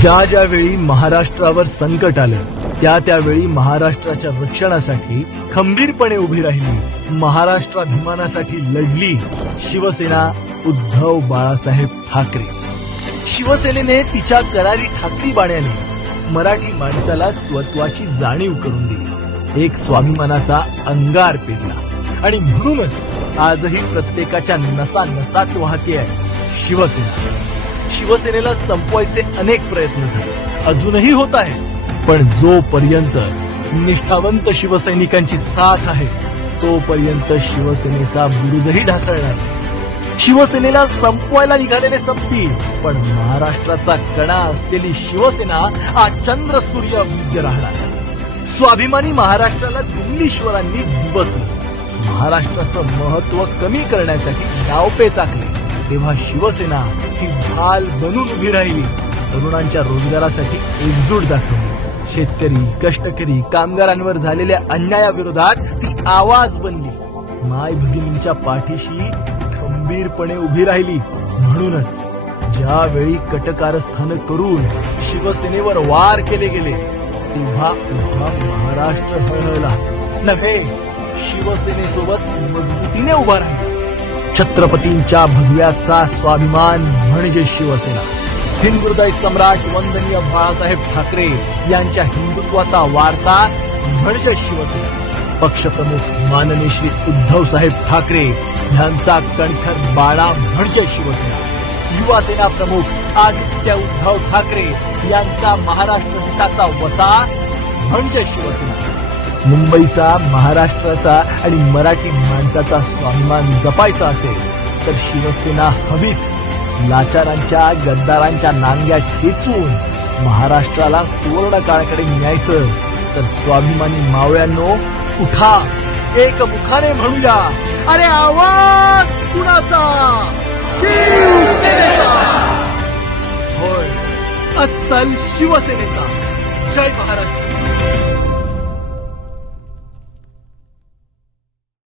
ज्या ज्या वेळी महाराष्ट्रावर संकट आलं त्यावेळी महाराष्ट्राच्या रक्षणासाठी खंबीरपणे उभी राहिली, महाराष्ट्राभिमानासाठी लढली शिवसेना उद्धव बाळासाहेब ठाकरे। शिवसेनेने तिच्या करारी ठाकरी बाण्याने मराठी माणसाला स्वत्वाची जाणीव करून दिली, एक स्वाभिमानाचा अंगार पेरला आणि म्हणूनच आजही प्रत्येकाच्या नसानसात वाहते आहे शिवसेना। शिवसेनेला संपवायचे अनेक प्रयत्न झाले, अजूनही होत आहे, पण जोपर्यंत निष्ठावंत शिवसैनिकांची साथ आहे तोपर्यंत शिवसेनेचा बुरुजही ढासळणार नाही। शिवसेनेला संपवायला निघालेले संपतील, पण महाराष्ट्राचा कणा असलेली शिवसेना आज चंद्र सूर्य विद्य राहणार। स्वाभिमानी महाराष्ट्राला दिल्लीश्वरांनी डिवचलं, महाराष्ट्राचं महत्व कमी करण्यासाठी डावपेच आखले, तेव्हा शिवसेना ही ढाल बनून उभी राहिली, तरुणांच्या रोजगारासाठी एकजूट दाखवली, शेतकरी कष्टकरी कामगारांवर झालेल्या अन्यायाविरोधात ती आवाज बनली, माय भगिनींच्या पाठीशी खंबीरपणे उभी राहिली। म्हणूनच ज्यावेळी कटकारस्थान करून शिवसेनेवर वार केले गेले तेव्हा उभा महाराष्ट्र हळहळला नव्हे, शिवसेनेसोबत मजबूतीने उभा राहिला। छत्रपतींच्या भगव्याचा स्वाभिमान म्हणजे शिवसेना। हिंदुहृदय सम्राट वंदनीय बाळासाहेब ठाकरे यांच्या हिंदुत्वाचा वारसा म्हणजे शिवसेना। पक्षप्रमुख माननीय श्री उद्धव साहेब ठाकरे यांचा कणखर बाणा म्हणजे शिवसेना। युवा सेना प्रमुख आदित्य उद्धव ठाकरे यांचा महाराष्ट्र हिताचा वसा म्हणजे शिवसेना। मुंबईचा, महाराष्ट्राचा आणि मराठी माणसाचा स्वाभिमान जपायचा असेल तर शिवसेना हवीच। लाचारांच्या गद्दारांच्या नांग्या ठेचून महाराष्ट्राला सुवर्ण काळाकडे न्यायचं तर स्वाभिमानी मावळ्यांनो उठा, एक मुखाने म्हणूया, अरे आवाज कुणाचा? शिवसेनेचा। होय, अस्सल शिवसेनेचा। जय महाराष्ट्र।